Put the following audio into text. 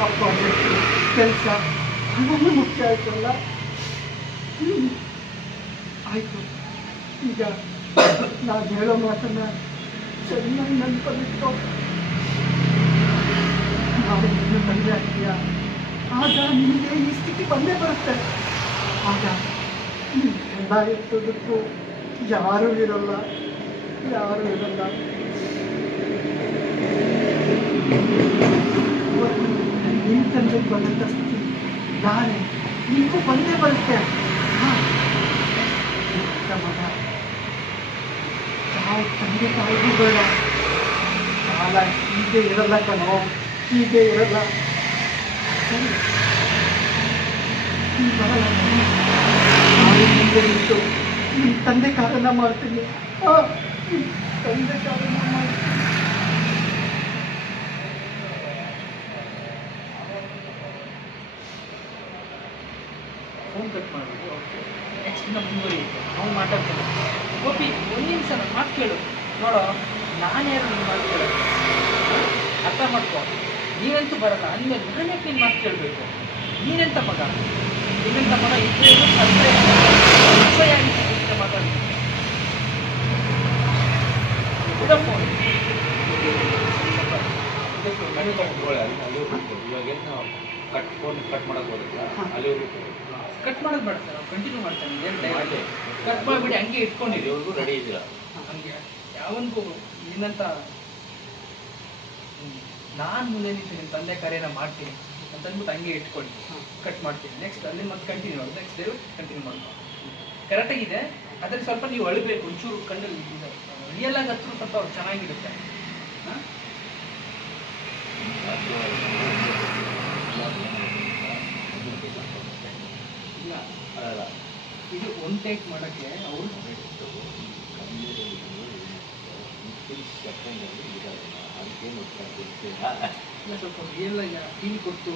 ಅಪ್ಪ ಕೆಲಸ ಅದನ್ನು ಮುಖ್ಯ ಆಯಿತಲ್ಲ ಆಯಿತು, ಈಗ ನಾನು ಹೇಳೋ ಮಾತನ್ನ ಚೆನ್ನಾಗಿ ನೆನ್ಕೊಂಡಿಟ್ಟು ನಾವು ನಿನ್ನ ತಂದೆ ಆಗ್ತೀಯ ಆಗ ನಿಮಗೆ ಈ ಸ್ಥಿತಿ ಬಂದೇ ಬರುತ್ತೆ ಆಗ ಎಲ್ಲ ಇರ್ತದಕ್ಕೂ ಯಾರೂ ಇರಲ್ಲ ಯಾರೂ ಇರಲ್ಲ. ಬಂದಂಥ ಸ್ಥಿತಿ. ನಾಳೆ ಬಂದೇ ಬರುತ್ತೆ. ಮಗ? ತಾವು ತಂದೆ ತಾಯಿಗೂ ಬೇಡ. ಕಾಲ ಹೀಗೆ ಇರಲ್ಲ ಕಣೋ ಹೀಗೆ ಇರಲ್ಲ. ಸರಿ. ಮುಂದೆ ನಿಂತು ನಿಮ್ಮ ತಂದೆ ಕಾರಣ ಮಾಡ್ತೀನಿ. ಆ, ನಿಮ್ ತಂದೆ ಕಾರಣ ಮಾಡ್ತೀನಿ. ಫೋನ್ ಕಟ್ ಮಾಡಿಬಿಟ್ಟು ಓಕೆ ನೆಕ್ಸ್ಟ್ ದಿನ ಮುಂದುವರಿಯುತ್ತೆ ಅವ್ನು ಮಾತಾಡ್ತಾನೆ. ಗೋಪಿ ಒಂದು ನಿಮಿಷ ನನ್ನ ಮಾತು ಕೇಳು. ನೋಡೋ ನಾನು ಯಾರು ನಿನ್ನ ಮಾತು ಕೇಳೋದು? ಅರ್ಥ ಮಾಡ್ಕೊ. ನೀನಂತೂ ಬರಲ್ಲ. ಅಂದಮೇಲೆ ನಾನು ಯಾಕೆ ನಿನ್ನ ಮಾತು ಕೇಳಬೇಕು. ನೀನೆಂತ ಮಗ? ನೀನೆಂತ ಮಗ ಇದ್ರೆ ಅಸಹ್ಯ ಆಗಿತ್ತು ಮಾತಾಡಿ ಕೂಡ ಫೋನ್. ಇವಾಗ ಏನು ಕಟ್ ಫೋನ್ ಕಟ್ ಮಾಡೋಕೆ ಹೋದ್ರೆ ಅಲ್ಲಿವರೆಗೂ ಕಟ್ ಮಾಡೋದು ಬೇಡ ಸರ್ ಕಂಟಿನ್ಯೂ ಮಾಡ್ತಾನೆ ಏನು ಮಾಡಿ. ಕಟ್ ಮಾಡಿಬಿಡಿ ಹಂಗೆ ಇಟ್ಕೊಂಡಿರಿ ಇವ್ರಿಗೂ ರೆಡಿ ಇದ್ದೀರಾ? ಹಂಗೆ. ಯಾವನ್ಗೂ ನಿನ್ನಂತ ನಾನು ಮುಂದೆ ನಿಂತು ನಿಮ್ಮ ತಂದೆ ಕರೆನ ಮಾಡ್ತೀನಿ. ಅಂತ ಅಂದ್ಬಿಟ್ಟು ಹಂಗೆ ಇಟ್ಕೊಂಡು ಕಟ್ ಮಾಡ್ತೀನಿ. ನೆಕ್ಸ್ಟ್ ಅಲ್ಲಿ ಮತ್ತೆ ಕಂಟಿನ್ಯೂ ಮಾಡಿ ನೆಕ್ಸ್ಟ್ ಡೇ ಕಂಟಿನ್ಯೂ ಮಾಡ್ಕೊ ಕರೆಕ್ಟಾಗಿದೆ ಅದ್ರಲ್ಲಿ ಸ್ವಲ್ಪ ನೀವು ಅಳಬೇಕು. ಒಂಚೂರು ಕಣ್ಣಲ್ಲಿ ರಿಯಲ್ ಆಗಿ ಹತ್ರ ಸ್ವಲ್ಪ ಅವ್ರು ಚೆನ್ನಾಗಿರುತ್ತೆ. ಇದು ಒನ್ ಟೇಕ್ ಮಾಡೋಕ್ಕೆ ಅವರು ಸ್ವಲ್ಪ ರಿಯಲ್ ಆಗಿ ಫೀಲ್ ಕೊಟ್ಟು.